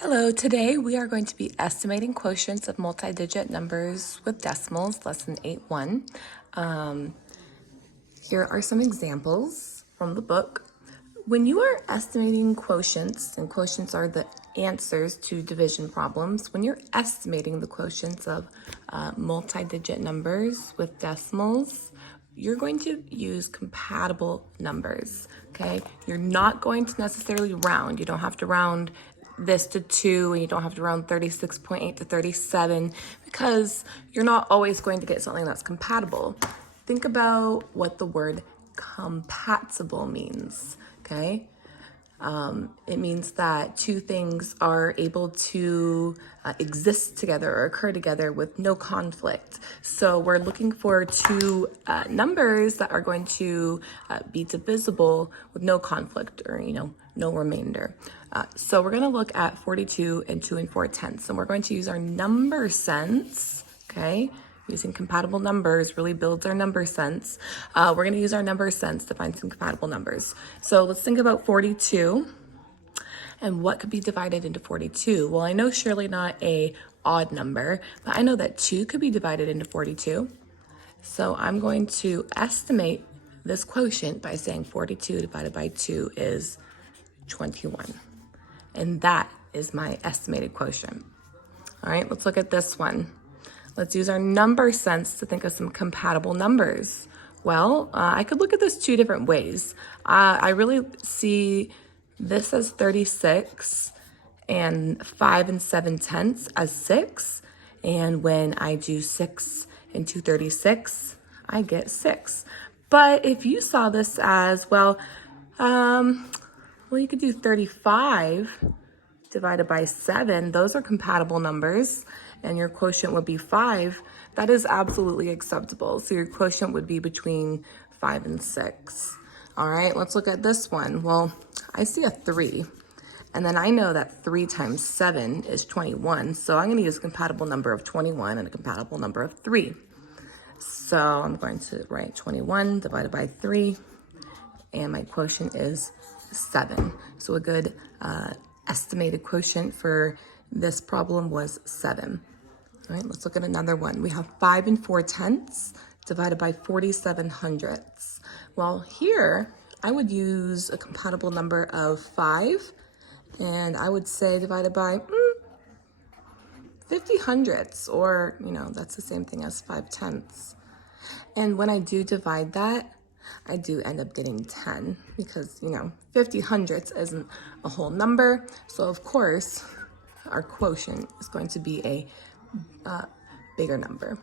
Hello, today we are going to be estimating quotients of multi-digit numbers with decimals, lesson 8.1. Here are some examples from the book. When you are estimating quotients, and quotients are the answers to division problems, when you're estimating the quotients of multi-digit numbers with decimals, you're going to use compatible numbers, okay? You're not going to necessarily round. You don't have to round this to 2, and you don't have to round 36.8 to 37 because you're not always going to get something that's compatible. Think about what the word compatible means, okay? It means that two things are able to exist together or occur together with no conflict. So we're looking for two numbers that are going to be divisible with no conflict or, no remainder. So we're going to look at 42 and 2 4/10, and we're going to use our number sense, okay? Using compatible numbers really builds our number sense. We're going to use our number sense to find some compatible numbers. So let's think about 42 and what could be divided into 42. Well, I know surely not a odd number, but I know that 2 could be divided into 42. So I'm going to estimate this quotient by saying 42 divided by 2 is 21. And that is my estimated quotient. All right, let's look at this one. Let's use our number sense to think of some compatible numbers. Well, I could look at this two different ways. I really see this as 36 and 5 7/10 as 6. And when I do 6 and 2/36, I get 6. But if you saw this as, well, you could do 35 divided by 7. Those are compatible numbers, and your quotient would be 5. That is absolutely acceptable. So your quotient would be between 5 and 6. All right, let's look at this one. Well, I see a 3, and then I know that 3 times 7 is 21. So I'm going to use a compatible number of 21 and a compatible number of 3. So I'm going to write 21 divided by 3, and my quotient is 7. So a good estimated quotient for this problem was 7. All right, let's look at another one. We have 5 4/10 divided by 47 hundredths. Well, here I would use a compatible number of 5, and I would say divided by 50 hundredths, or, that's the same thing as 5/10. And when I do divide that, I do end up getting 10 because, 50 hundredths isn't a whole number. So, of course, our quotient is going to be a bigger number.